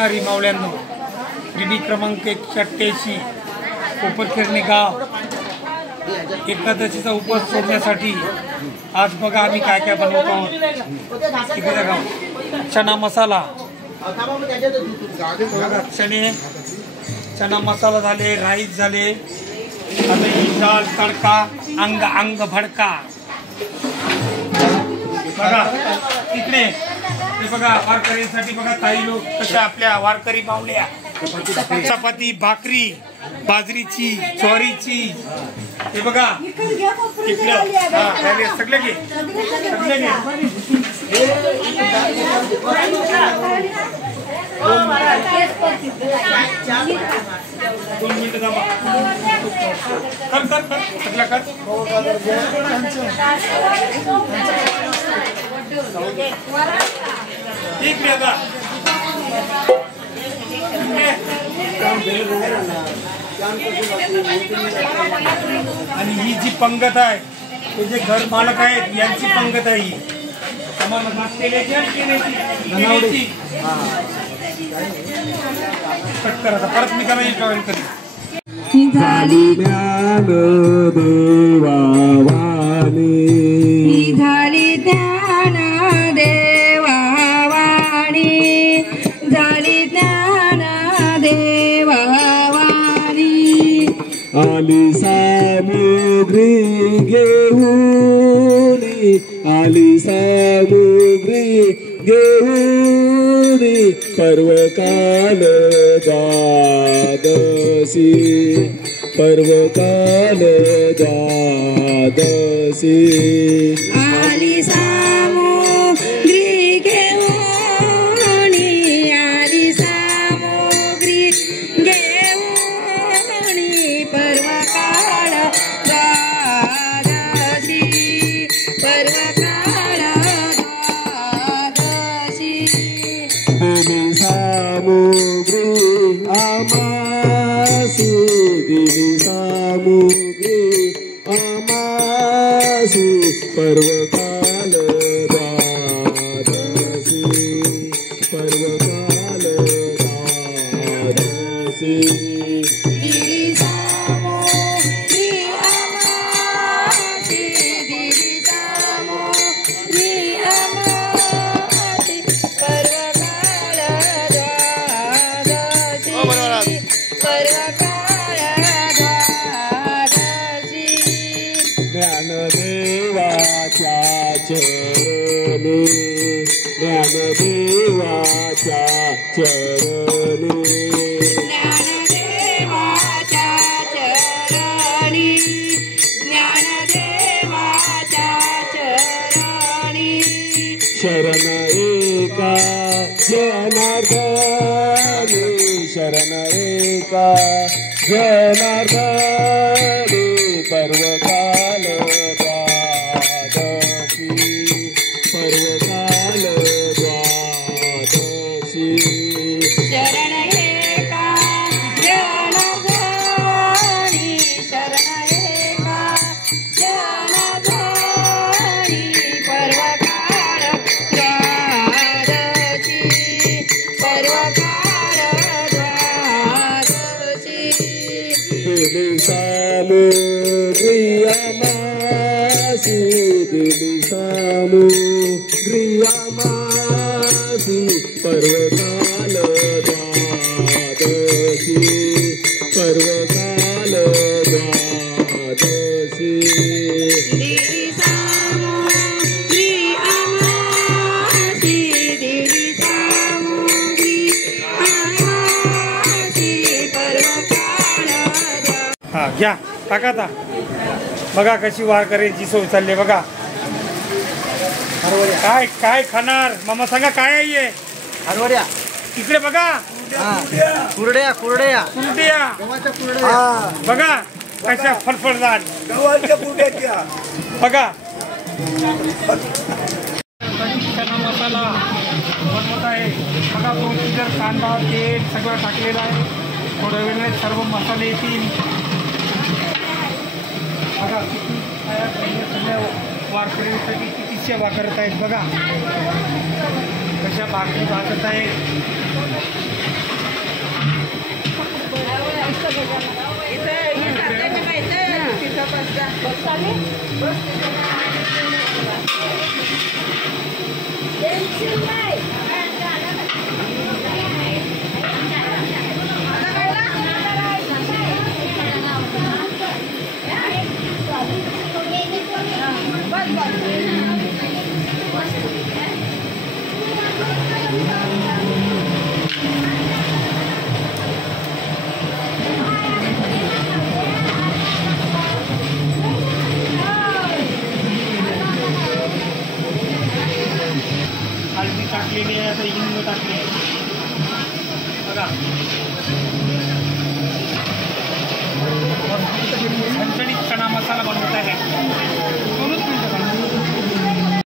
ऐकणारी मावळ्यांनो, दिनी क्रमांक 188 कोपरखेरणे गाव एकादशीचा उपवास सोडण्यासाठी आज बघा आम्ही काय काय बनवतो आहोत. इकडे बघा चना मसाला, चना मसाला झाले, राईस झाले, आता दाल तडका, अंग अंग भडका. बघा इकडे हे बघा वारकरीसाठी बघा ताई लोक कशा आपल्या वारकरी मावल्या चपाती भाकरी बाजरीची ज्वारीची हे बघा इकडे सगळे घे सगळे घे. 2 मिनिटं थांबा. कर कर कर सगळं कर. इकडे आता आणि ही जी पंगत आहे ते जे घर मालक आहेत यांची पंगत आहे ही. कट करा परत मी करा जॉईन करेन. झाली ज्ञान देवावाणी, झाली ज्ञान देवावाणी, झाली ज्ञान देवावाणी. आली सामुग्री घेऊनी, आली सामुग्री घेऊनी, पर्वकाल द्वादशी, पर्वकाल द्वादशी. आली सामुग्री घेऊनी, आली सामुग्री घेऊनी, पर्वकाल द्वादशी, पर्वकाल द्वादशी. दिली सामुग्री आमासी, दिली सामुग्री आमासी, पर्वकाल द्वादशी, पर्वकाल द्वादशी. दिली सामुग्री आमासी, दिली सामुग्री आमासी, पर्वकाल द्वादशी, पर्वकाल द्वादशी. ज्ञानदेवाच्या चरणी, ज्ञानदेवाच्या चरणी, ज्ञानदेवाच्या चरणी, ज्ञानदेवाच्या चरणी. शरण एका जनार्दनी, शरण एका जनार्दनी, पर्वकाल द्वादशी, पर्वकाल द्वादशी. शरण एका जनार्दनी, शरण एका जनार्दनी, पर्वकाल द्वादशी, पर्वकाल द्वादशी. दिली सामुग्री आमासी, दिली सामुग्री आमासी, पर्वकाल द्वादशी, पर्वकाल द्वादशी. दिली सामुग्री आमासी, दिली सामुग्री आमासी, पर्वकाल. हा घ्या टाका आता. बघा कशी वारकऱ्यांची सोय चालली बघा. काय काय खाणार मामा सांगा काय आहे? हरवड्या इकडे बघा. कुरड्या कुरड्या कुरड्या गव्हाच्या कुरड्या बघा कशा फडफडतात गव्हाच्या कुरड्या बघा. चना मसाला बनवत आहे बघा. 2 लिटर कांदा तेल सगळं टाकलेलं आहे. थोड्या वेळाने सर्व मसाले येतील बघा. किती सगळ्या वारकऱ्यांसाठी किती सेवा करत आहेत बघा. कशा भाकरी भाजत आहेत. हळदी टाकलेली आहे, आता हिंग टाकले बघा. झणझणीत चणा मसाला बनवत आहे.